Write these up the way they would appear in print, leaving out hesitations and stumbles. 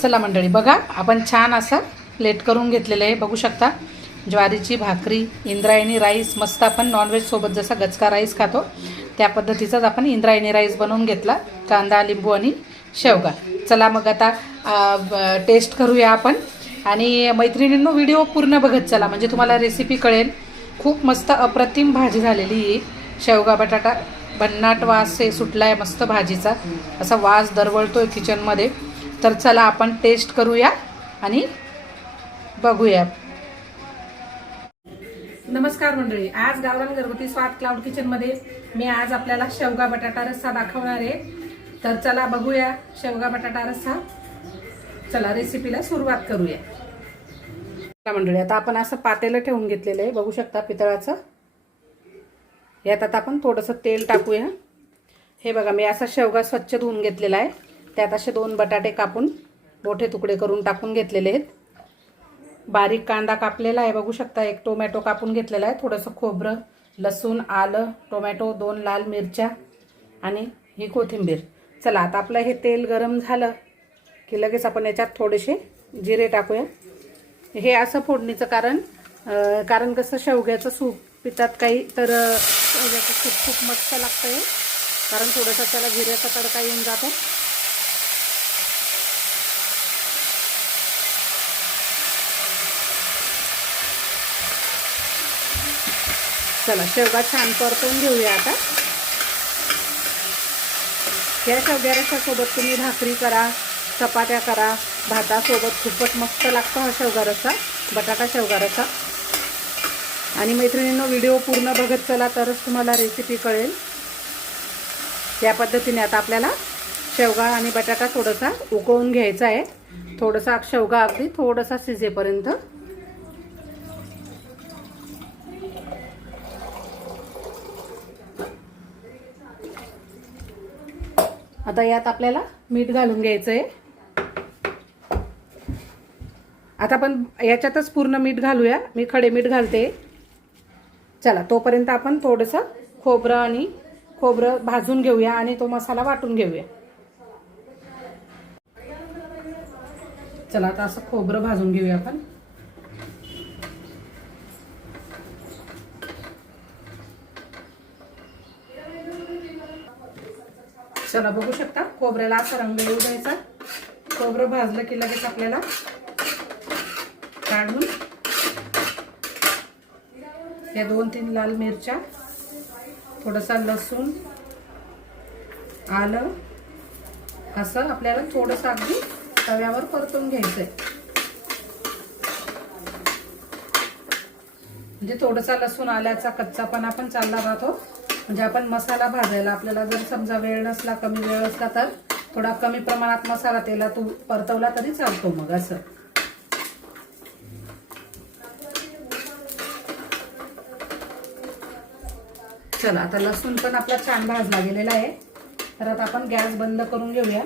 चला मंडळी बघा, आपण छान असं प्लेट करून घेतलेलं आहे. बघू शकता ज्वारीची भाकरी, इंद्रायणी राईस. मस्त आपण नॉनव्हेज सोबत जसा गचका राईस खातो त्या पद्धतीचाच आपण इंद्रायणी राईस बनवून घेतला. कांदा, लिंबू आणि शेवगा. चला मग आता टेस्ट करूया आपण. आणि मैत्रिणींनो, व्हिडिओ पूर्ण बघत चला म्हणजे तुम्हाला रेसिपी कळेल. खूप मस्त अप्रतिम भाजी झालेली आहे. शेवगा बटाटा भन्नाट वास सुटला आहे मस्त भाजीचा. असा वास दरवळतोय किचनमध्ये. तर चला आपण टेस्ट करूया आणि बघूया. नमस्कार मंडळी, आज गावरान घरगुती स्वाद क्लाउड किचनमध्ये मी आज आपल्याला शेवगा बटाटा रस्सा दाखवणार आहे. तर चला बघूया शेवगा बटाटा रस्सा. चला रेसिपीला सुरुवात करूया. मंडळी आता आपण असं पातेलं ठेवून घेतलेलं आहे. बघू शकता पितळाचं. यात आता आपण थोडंसं तेल टाकूया. हे बघा, मी असा शेवगा स्वच्छ धुवून घेतलेला आहे. त्यात असे 2 बटाटे कापून मोठे तुकडे करून टाकून घेतलेले आहेत. बारीक कांदा कापलेला आहे. बघू शकता. 1 टोमॅटो कापून घेतलेला आहे. थोडंसं खोबरं, लसूण, आलं, टोमॅटो, 2 लाल मिरच्या आणि ही कोथिंबीर. चला आता आपलं हे तेल गरम झालं की लगेच आपण याच्यात थोडेसे जिरे टाकूया. हे असं फोडणीचं कारण कसं शेवग्याचं सूप पितात काही, तर शेवग्याचं सूप खूप मस्त लागतं आहे. कारण थोडंसं त्याला जिऱ्याचा तडका येऊन जातो. चला शेवगा छान परतून घेऊया आता. या शेवग्या रस्स्यासोबत तुम्ही भाकरी करा, चपात्या करा, भातासोबत खूपच मस्त लागतो हा शेवगा रस्सा, बटाटा शेवगा रस्सा. आणि मैत्रिणींनो, व्हिडिओ पूर्ण बघत चला तरच तुम्हाला रेसिपी कळेल. या पद्धतीने आता आपल्याला शेवगा आणि बटाटा थोडासा उकळून घ्यायचा आहे. थोडासा शेवगा अगदी थोडासा शिजेपर्यंत. आता यात आपल्याला मीठ घालून घ्यायचं आहे. आता आपण याच्यातच पूर्ण मीठ घालूया. मी खडे मीठ घालते. चला तोपर्यंत आपण थोडंसं खोबरं भाजून घेऊया आणि तो मसाला वाटून घेऊया. चला आता असं खोबरं भाजून घेऊया आपण. चला बघू शकता, खोबऱ्याला असा रंग येऊ द्यायचा. खोबरं भाजलं की लगेच आपल्याला काढून या 2-3 लाल मिरच्या, थोडासा लसूण, आलं असं आपल्याला थोडंसं अगदी तव्यावर परतून घ्यायचंय. म्हणजे थोडासा लसूण आल्याचा कच्चापणा पण चालला राहतो. म्हणजे आपण मसाला भाजायला आपल्याला जर समजा वेळ नसला, कमी वेळ असला, तर थोडा कमी प्रमाणात मसाला तेलात परतवला तरी चालतो. मग असं चला आता लसूण पण आपला छान भाजला गेलेला आहे. तर आता आपण गॅस बंद करून घेऊया.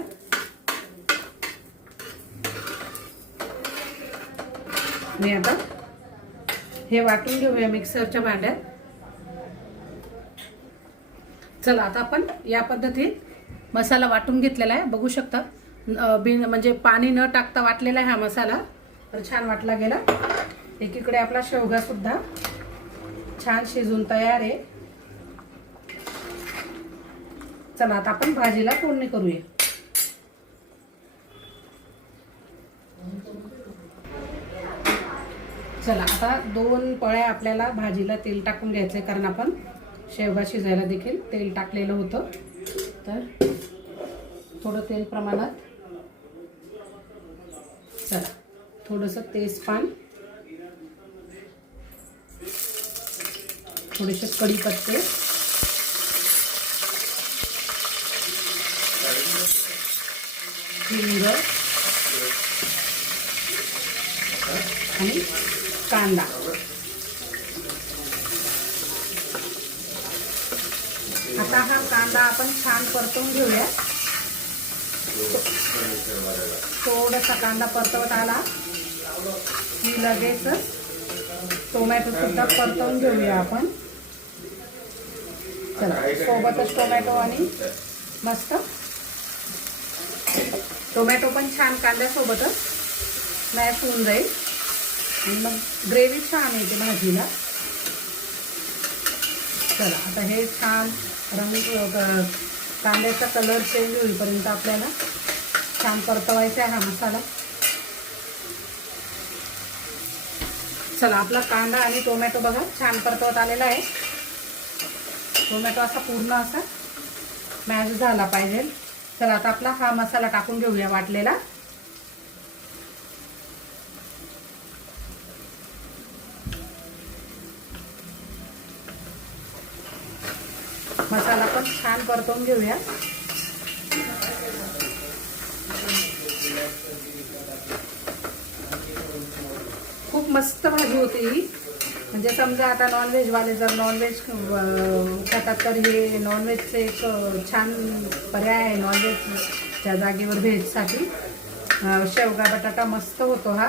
आणि आता हे वाटून घेऊया मिक्सरच्या भांड्यात. चला आता आपण या पद्धतीत मसाला वाटून घेतलेला आहे. बघू शकता, म्हणजे पाणी न टाकता वाटलेला आहे हा मसाला. तर छान वाटला गेला. एकीकडे आपला शेवगा सुद्धा छान शिजून तयार आहे. चला आता आपण भाजीला फोडणी करूया. चला आता 2 पळ्या आपल्याला भाजीला तेल टाकून घ्यायचंय. कारण आपण शेवगा शिजायला देखील तेल टाकलेलं होतं. तर थोडं तेल प्रमाणात. चला थोडंसं तेजपान, थोडेसे कढीपत्ते, हिंग आणि कांदा. आता हा कांदा आपण छान परतवून घेऊया. थोडासा कांदा परतवत आला की लगेच टोमॅटो सुद्धा परतवून घेऊया आपण. चला सोबतच टोमॅटो आणि मस्त टोमॅटो पण छान कांद्यासोबतच स्मॅश होऊन जाईल आणि मग ग्रेव्ही छान येते भाजीला. चला आता हे छान रंग कांद्याचा कलर चेंज होईपर्यंत आपल्याला छान परतवायचा आहे हा मसाला. चला आपला कांदा आणि टोमॅटो बघा छान परतवत आलेला आहे. टोमॅटो असा पूर्ण असा मॅश झाला पाहिजे. चला आता आपला हा मसाला टाकून घेऊया वाटलेला. मसाला पण छान परतवून घेऊया. खूप मस्त भाजी होती ही. म्हणजे समजा आता नॉनव्हेजवाले जर नॉनव्हेज खातात तर हे नॉनव्हेजचं एक छान पर्याय आहे नॉनव्हेजच्या जागेवर व्हेजसाठी. शेवगा बटाटा मस्त होतो हा.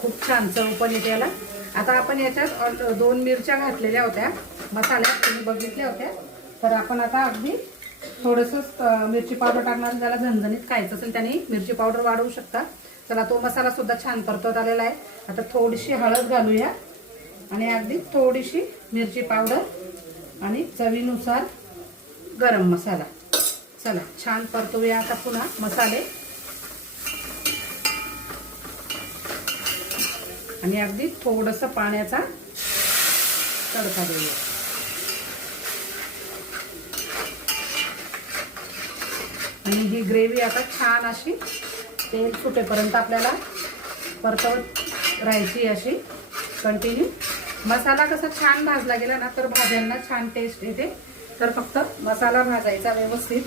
खूप छान चव पण येते याला. आता आपण याच्यात 2 मिरच्या घातलेल्या होत्या मसाल्यात, तुम्ही बघितल्या होत्या. तर आपण आता अगदी थोडंसं मिरची पावडर टाकणार. ज्याला झणझणीत खायचं असेल त्याने मिरची पावडर वाढवू शकता. चला तो मसाला सुद्धा छान परतवत आलेला आहे. आता थोडीशी हळद घालूया आणि अगदी थोडीशी मिरची पावडर आणि चवीनुसार गरम मसाला. चला छान परतवूया आता पुन्हा मसाले आणि अगदी थोडंसं पाण्याचा तडका देऊया. आणि ही ग्रेव्ही आता छान अशी तेल सुटेपर्यंत आपल्याला परतवत राहायची अशी कंटिन्यू. मसाला कसा छान भाजला गेला ना तर भाज्यांना छान टेस्ट येते. तर फक्त मसाला भाजायचा व्यवस्थित.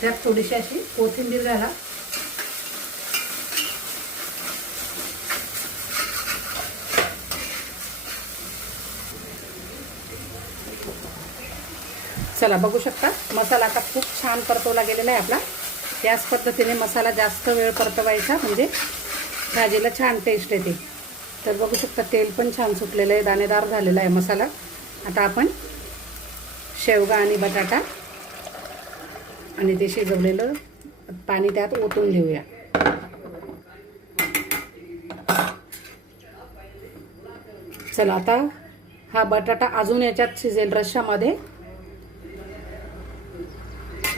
त्यात थोडीशी अशी कोथिंबीर घाला. चला बघू शकता मसाला आता खूप छान परतवला गेलेला आहे आपला. त्याच पद्धतीने मसाला जास्त वेळ परतवायचा म्हणजे भाजीला छान टेस्ट येते. तर बघू शकता तेल पण छान सुटलेलं आहे, दाणेदार झालेला आहे मसाला. आता आपण शेवगा आणि बटाटा आणि ते शिजवलेलं पाणी त्यात ओतून घेऊया. चला आता हा बटाटा अजून याच्यात शिजेल रश्श्यामध्ये.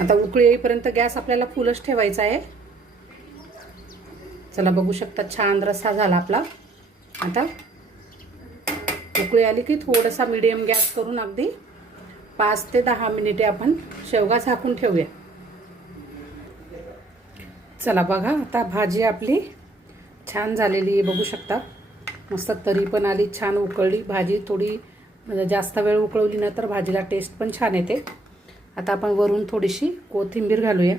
आता उकळी येईपर्यंत गॅस आपल्याला फुलच ठेवायचा आहे. चला बघू शकता छान रस्सा झाला आपला. आता उकळी आली की थोडासा मीडियम गॅस करून अगदी 5 ते 10 मिनिटे आपण शेवगा झाकून ठेवूया. चला बघा आता भाजी आपली छान झालेली आहे. बघू शकता मस्त तरी पण आली, छान उकळली भाजी. थोडी जास्त वेळ उकळवली ना तर भाजीला टेस्ट पण छान येते. आता आपण वरून थोडीशी कोथिंबीर घालूया.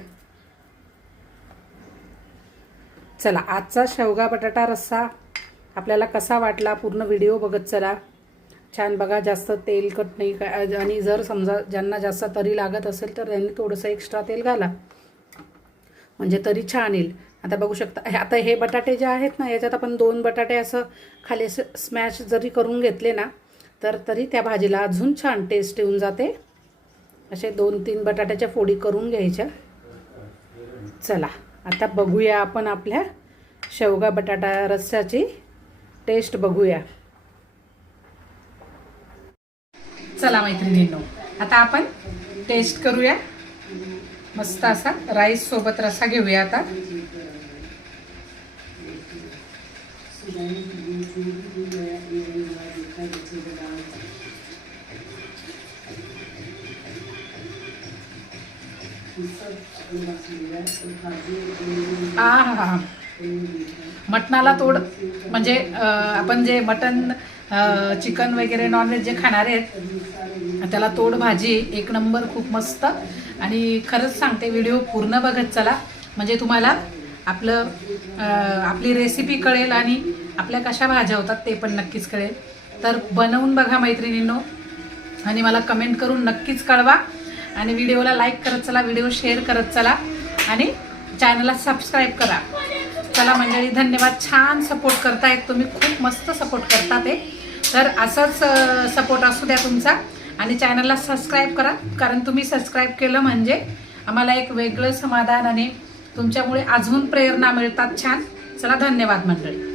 चला आजचा शेवगा बटाटा रस्सा आपल्याला कसा वाटला पूर्ण व्हिडिओ बघत चला. छान बघा, जास्त तेलकट नाही काय. आणि जर समजा ज्यांना जास्त तरी लागत असेल तर त्यांनी थोडंसं एक्स्ट्रा तेल घाला म्हणजे तरी छान येईल. आता बघू शकता आता हे बटाटे जे आहेत ना याच्यात आपण 2 बटाटे असं खाली स्मॅश जरी करून घेतले ना तर तरी त्या भाजीला अजून छान टेस्ट येऊन जाते. असे 2-3 बटाट्याच्या फोडी करून घ्यायच्या. चला आता बघूया आपण आपल्या शेवगा बटाटा रस्स्याची टेस्ट बघूया. चला मैत्रिणींनो आता आपण टेस्ट करूया. मस्त असा राईस सोबत रस्सा घेऊया आता. हा मटणाला तोड म्हणजे आपण जे मटन चिकन वगैरे नॉनव्हेज जे खाणार आहेत त्याला तोड भाजी एक नंबर, खूप मस्त. आणि खरंच सांगते व्हिडिओ पूर्ण बघत चला म्हणजे तुम्हाला आपली रेसिपी कळेल आणि आपल्या कशा भाज्या होतात ते पण नक्कीच कळेल. तर बनवून बघा मैत्रिणींनो आणि मला कमेंट करून नक्कीच कळवा. आणि व्हिडिओला लाईक करत चला, व्हिडिओ शेअर करत चला आणि चॅनलला सबस्क्राईब करा. चला मंडळी, धन्यवाद. छान सपोर्ट करतायत तुम्ही, खूप मस्त सपोर्ट करतात आहे. तर असंच सपोर्ट असू द्या तुमचा. आणि चॅनलला सबस्क्राईब करा, कारण तुम्ही सबस्क्राईब केलं म्हणजे आम्हाला एक वेगळं समाधान आणि तुमच्यामुळे अजून प्रेरणा मिळतात. छान. चला, धन्यवाद मंडळी.